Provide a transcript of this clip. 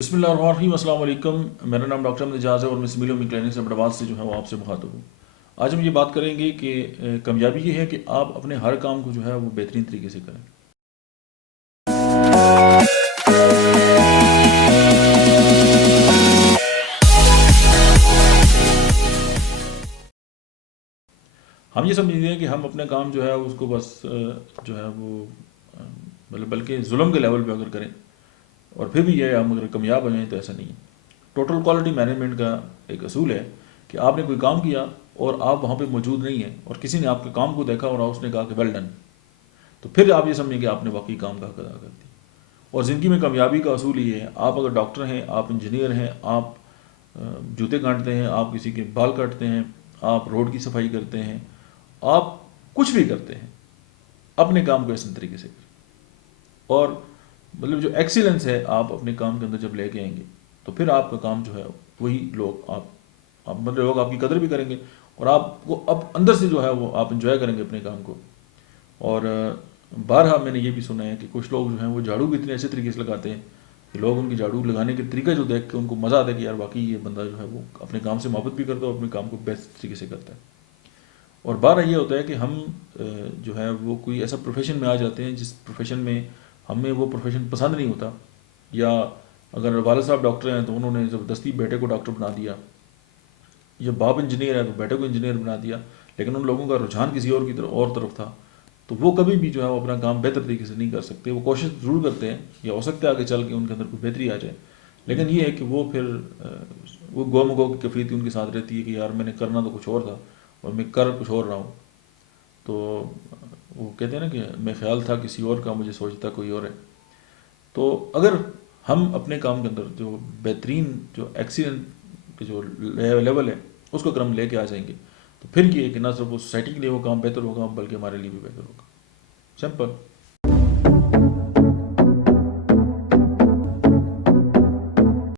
بسم اللہ الرحمن الرحیم، السلام علیکم۔ میرا نام ڈاکٹر احمد اعجاز ہے اور میں سمیلو می کلینک سے بڑواز سے جو ہے وہ آپ سے مخاطب ہوں۔ آج ہم یہ بات کریں گے کہ کامیابی یہ ہے کہ آپ اپنے ہر کام کو جو ہے وہ بہترین طریقے سے کریں۔ ہم یہ سمجھتے ہیں کہ ہم اپنے کام جو ہے اس کو بس جو ہے وہ بلکہ ظلم کے لیول پہ اگر کریں اور پھر بھی یہ ہم اگر کامیاب ہو جائیں تو ایسا نہیں ہے۔ ٹوٹل کوالٹی مینجمنٹ کا ایک اصول ہے کہ آپ نے کوئی کام کیا اور آپ وہاں پہ موجود نہیں ہیں اور کسی نے آپ کے کام کو دیکھا اور اس نے کہا کہ ویل ڈن، تو پھر آپ یہ سمجھیں کہ آپ نے واقعی کام کا حق ادا کر دی۔ اور زندگی میں کامیابی کا اصول یہ ہے، آپ اگر ڈاکٹر ہیں، آپ انجینئر ہیں، آپ جوتے کاٹتے ہیں، آپ کسی کے بال کاٹتے ہیں، آپ روڈ کی صفائی کرتے ہیں، آپ کچھ بھی کرتے ہیں، اپنے کام کو احسن طریقے سے کریں۔ اور مطلب جو ایکسیلنس ہے آپ اپنے کام کے اندر جب لے کے آئیں گے تو پھر آپ کا کام جو ہے وہی لوگ آپ مطلب لوگ آپ کی قدر بھی کریں گے اور آپ کو اب اندر سے جو ہے وہ آپ انجوائے کریں گے اپنے کام کو۔ اور بارہا میں نے یہ بھی سنا ہے کہ کچھ لوگ جو ہیں وہ جھاڑو بھی اتنے ایسے طریقے سے لگاتے ہیں کہ لوگ ان کی جھاڑو لگانے کے طریقہ جو دیکھ کے ان کو مزہ آتا ہے کہ یار واقعی یہ بندہ جو ہے وہ اپنے کام سے محبت بھی کرتا ہے اور اپنے کام کو بیسٹ طریقے سے کرتا ہے۔ اور بارہا یہ ہوتا ہے کہ ہم جو ہے وہ کوئی ایسا پروفیشن میں آ جاتے ہیں جس پروفیشن میں ہمیں وہ پروفیشن پسند نہیں ہوتا، یا اگر والد صاحب ڈاکٹر ہیں تو انہوں نے زبردستی بیٹے کو ڈاکٹر بنا دیا، یا باپ انجینئر ہے تو بیٹے کو انجینئر بنا دیا، لیکن ان لوگوں کا رجحان کسی اور کی طرف تھا، تو وہ کبھی بھی جو ہے وہ اپنا کام بہتر طریقے سے نہیں کر سکتے۔ وہ کوشش ضرور کرتے ہیں یا ہو سکتا ہے آگے چل کے ان کے اندر کوئی بہتری آ جائے، لیکن یہ ہے کہ وہ پھر وہ گو مگو کی کفیتی ان کے ساتھ رہتی ہے کہ یار میں نے کرنا تو کچھ اور تھا اور میں کر کچھ اور رہا ہوں۔ تو وہ کہتے ہیں نا کہ میں خیال تھا کسی اور کا، مجھے سوچتا کوئی اور ہے۔ تو اگر ہم اپنے کام کے اندر جو بہترین جو ایکسیلنٹ جو لیول ہے اس کو اگر ہم لے کے آ جائیں گے تو پھر یہ ہے کہ نہ صرف وہ سوسائٹی کے لیے وہ کام بہتر ہوگا بلکہ ہمارے لیے بھی بہتر ہوگا۔ سمپل۔